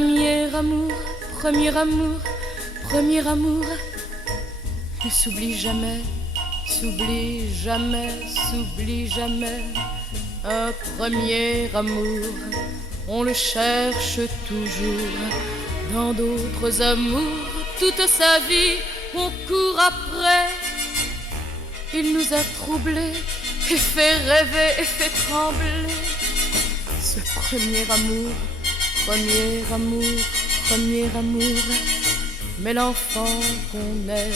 premier amour, premier amour, premier amour ne s'oublie jamais, s'oublie jamais, s'oublie jamais. Un premier amour, on le cherche toujours. Dans d'autres amours, toute sa vie, on court après. Il nous a troublés et fait rêver et fait trembler. Ce premier amour, premier amour, premier amour. Mais l'enfant qu'on est,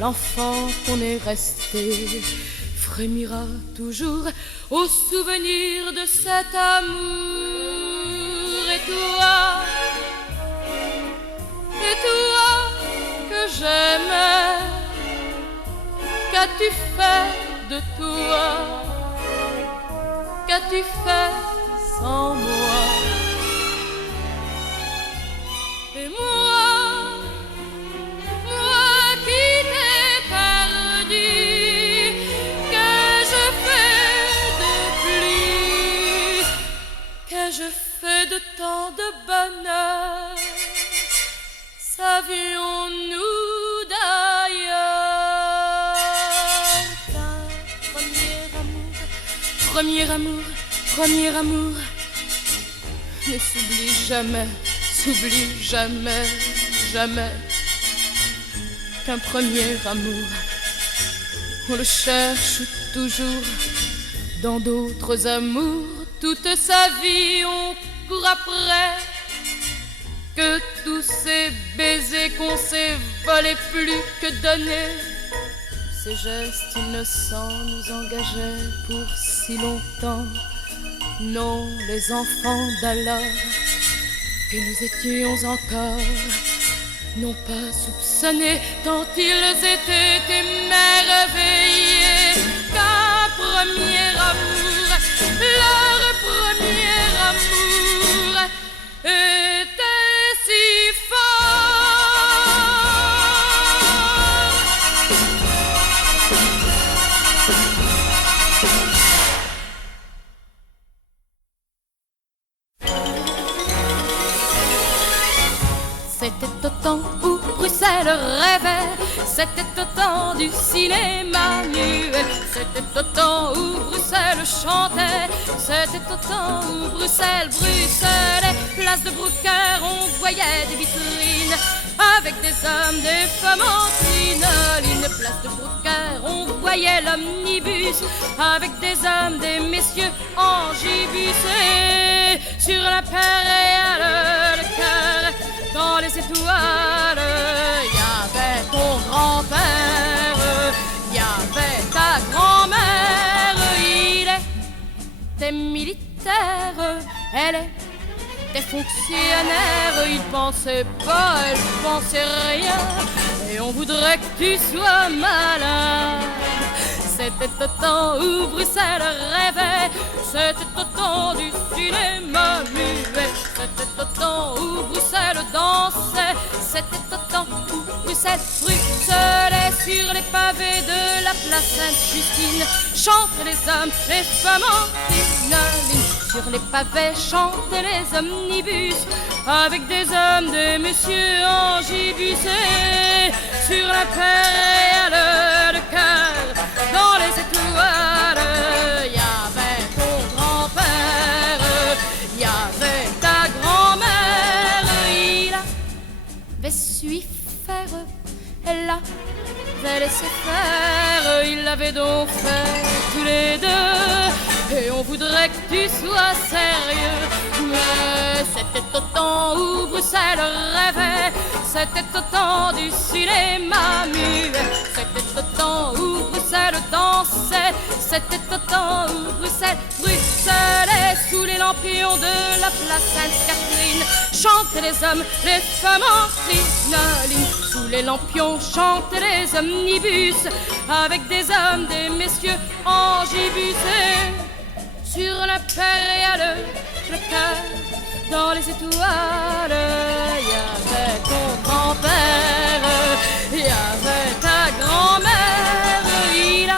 l'enfant qu'on est resté, frémira toujours au souvenir de cet amour. Et toi que j'aimais, qu'as-tu fait de toi? Qu'as-tu fait sans moi? Et moi qui t'ai perdu, qu'ai-je fait de plus? Qu'ai-je fait de tant de bonheur? Savions-nous d'ailleurs qu'un premier amour, premier amour, premier amour ne s'oublie jamais, s'oublie jamais, jamais. Qu'un premier amour, on le cherche toujours. Dans d'autres amours, toute sa vie on court après. Que tous ces baisers qu'on s'est volés plus que donnés, ces gestes innocents nous engageaient pour si longtemps. Non, les enfants d'alors que nous étions encore n'ont pas soupçonné tant ils étaient émerveillés qu'un premier amour, leur premier amour était si fort. C'était au temps où Bruxelles rêvait, c'était au temps du cinéma muet, c'était au temps où Bruxelles chantait, c'était au temps où Bruxelles bruxelait. Place de Brooker, on voyait des vitrines avec des hommes, des femmes en crinoline. Place de Brooker, on voyait l'omnibus avec des hommes, des messieurs en gibus. Et sur l'impériale, le cœur dans les étoiles, il y avait ton grand-père, il y avait ta grand-mère. Il était militaire, elle était fonctionnaire. Il pensait pas, elle pensait rien, et on voudrait que tu sois malade. C'était au temps où Bruxelles rêvait, c'était au temps du cinéma muet, c'était au temps où Bruxelles dansait, c'était au temps où Bruxelles bruxelait. Sur les pavés de la place Sainte-Justine chantaient les hommes, les femmes en crinoline. Sur les pavés chantaient les omnibus avec des hommes, des messieurs en gibus. Et sur l'impériale, le cœur dans les étoiles, il y avait ton grand-père, il y avait ta grand-mère. Il avait su faire, elle avait laissé faire, il l'avait donc fait tous les deux. Et on voudrait que tu sois sérieux, mais c'était au temps où Bruxelles rêvait, c'était au temps du cinéma muet, c'était au temps où Bruxelles dansait, c'était au temps où Bruxelles bruxelait. Sous les lampions de la place Sainte-Catherine chantaient les hommes, les femmes en crinoline. Sous les lampions chantaient les omnibus avec des hommes, des messieurs en gibus. Et sur l'impériale, le cœur dans les étoiles, il y avait ton grand-père, il y avait ta grand-mère. Il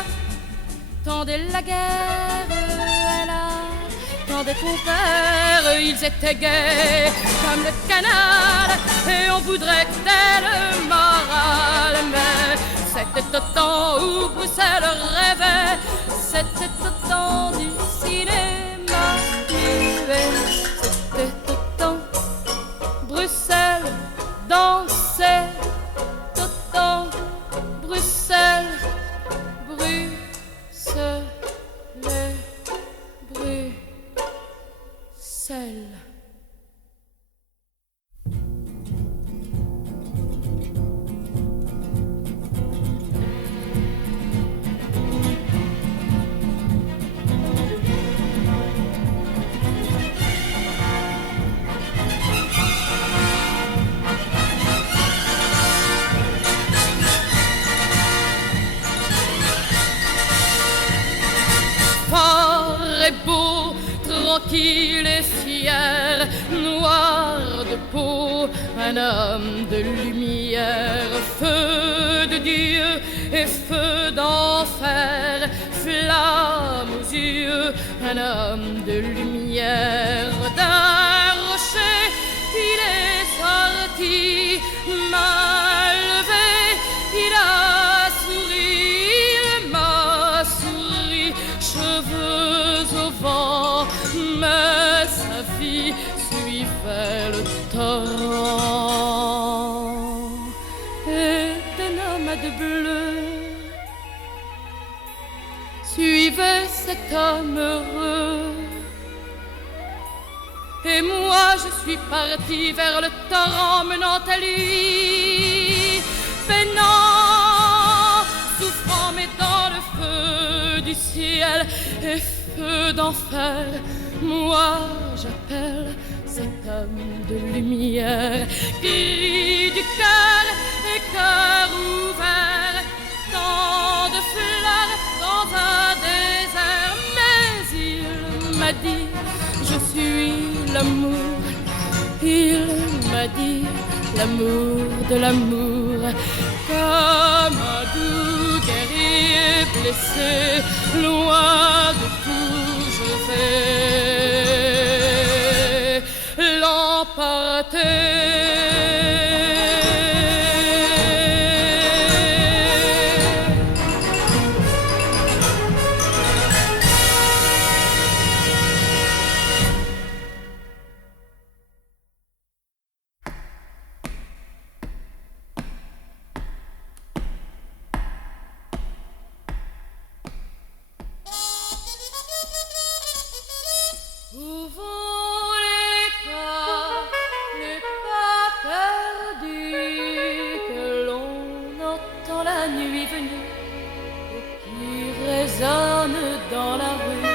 attendait la guerre, elle attendait ton père, ils étaient gais comme le canal, et on voudrait que t'aies le moral. Mais c'était au temps où Bruxelles rêvait, c'était au temps du cinéma muet, c'était au temps Bruxelles dansait, au temps Bruxelles, Bruxelles, Bruxelles. Fort et beau, tranquille et fier, noir de peau, un homme de lumière, feu de Dieu et feu d'enfer, flamme aux yeux, un homme de lumière. D'un rocher, il est sorti, main levée, il a souri, il m'a souri, cheveux au vent, mais sa vie suivait le torrent. Et des nomades bleus suivait cet homme heureux. Et moi je suis partie vers le torrent menant à lui, peinant, souffrant mais dans le feu du ciel et feu d'enfer. Moi j'appelle cet homme de lumière, cri du cœur et cœur ouvert, tant de fleurs dans un désert. Mais il m'a dit, je suis l'amour. Il m'a dit, l'amour de l'amour. Comme un doux guerrier blessé, loin de tout je vais l'emporter. Où vont les pas perdus que l'on entend la nuit venue et qui résonnent dans la rue?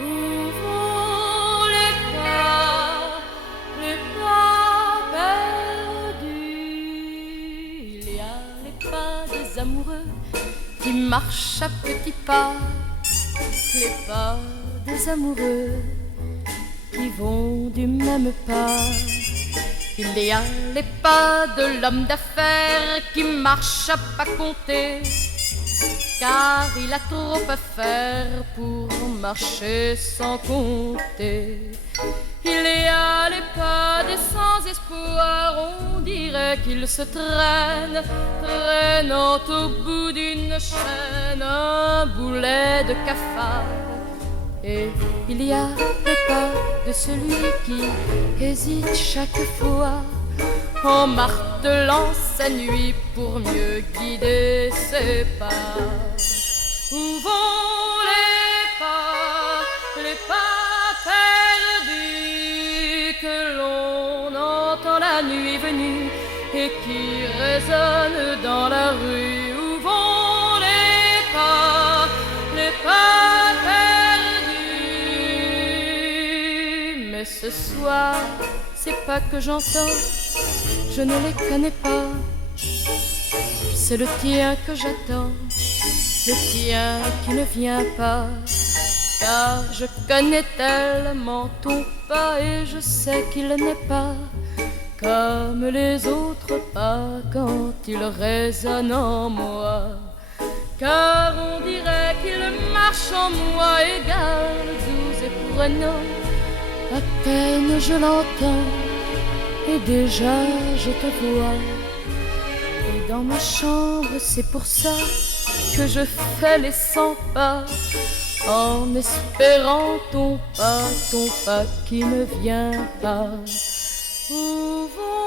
Où vont les pas perdus? Il y a les pas des amoureux qui marchent à petits pas, les pas des amoureux qui vont du même pas. Il y a les pas de l'homme d'affaires qui marche à pas compter, car il a trop à faire pour marcher sans compter. Il y a les pas des sans-espoir, on dirait qu'ils se traînent, traînant au bout d'une chaîne un boulet de cafard. Et il y a les pas de celui qui hésite chaque fois en martelant sa nuit pour mieux guider ses pas. Où vont les pas perdus que l'on entend la nuit venue et qui résonnent dans la rue? Où vont les pas perdus? Mais ce soir, c'est pas que j'entends, je ne les connais pas. C'est le tien que j'attends, le tien qui ne vient pas. Car je connais tellement ton pas et je sais qu'il n'est pas comme les autres pas quand il résonne en moi. car on dirait qu'il marche en moi égal, doux et prénom. À peine je l'entends, et déjà je te vois. Et dans ma chambre, c'est pour ça que je fais les 100 pas, en espérant ton pas qui ne vient pas. Où vont